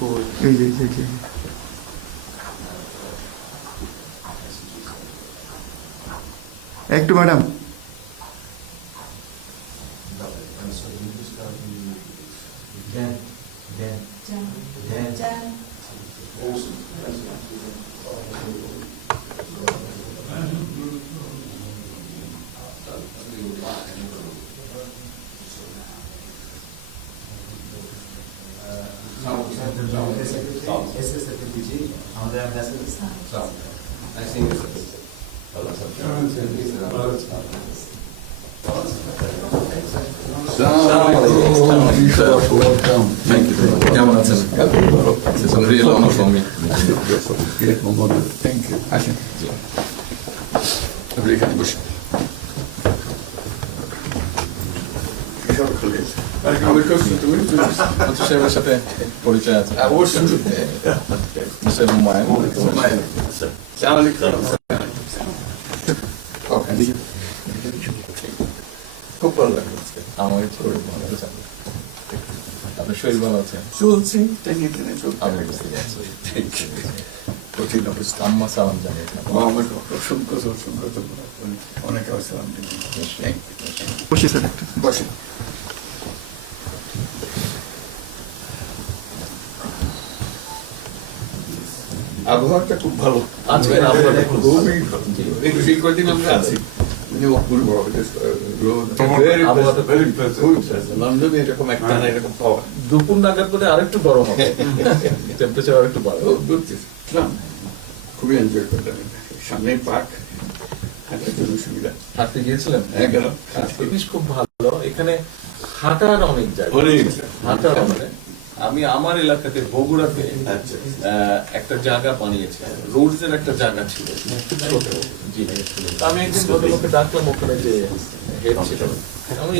এই যে এই যে, এই যে। একটু ম্যাডাম, কেমন আছেন? It's a real honor for me. Thank you. আসেন, আপনি এখানে বসুন। মন্ত্রী সাহেবের সাথে পরিচয় আছে। অবশ্যই। মিস্টার হুমায়ুন। খুব ভালো লাগলো আজকে। আমার শরীর ভালো আছে। আপনার শরীর ভালো আছে? চলছি, টেনে টেনে চলতে আমি হবে। বুঝতে পারছি। কঠিন অবস্থা। আম্মা সালাম জানিয়েছেন। আমার অসংখ্য অসংখ্য অনেক আসসালাম। বসে স্যার, একটু বসে। আবহাওয়াটা খুব ভালো, আজকে আবহাওয়াটা খুব খুবই ভালো। এই দুই কদিন আমরা আছি, অপূর্ব আবহাওয়াটা লন্ডনে এরকম একটা না এরকম পাওয়া। দুপুর নাগাদ করে আরেকটু গরম হবে, টেম্পারেচার আরেকটু বাড়বে। খুবই এনজয় করলাম। সামনে পার্ক, হাঁটার জন্য সুবিধা। হাঁটতে গিয়েছিলেন? গেলাম। জিনিস খুব ভালো, এখানে হাঁটার অনেক জায়গা, হাঁটার মানে আমি আমার এলাকাতে বগুড়াতে একটা জায়গা বানিয়েছি, রোডস এর একটা জায়গা ছিল ছোট। জি, আমি একদিন ভদ্রলোককে ডাকলাম, ওখানে যে হেড ছিল, আমি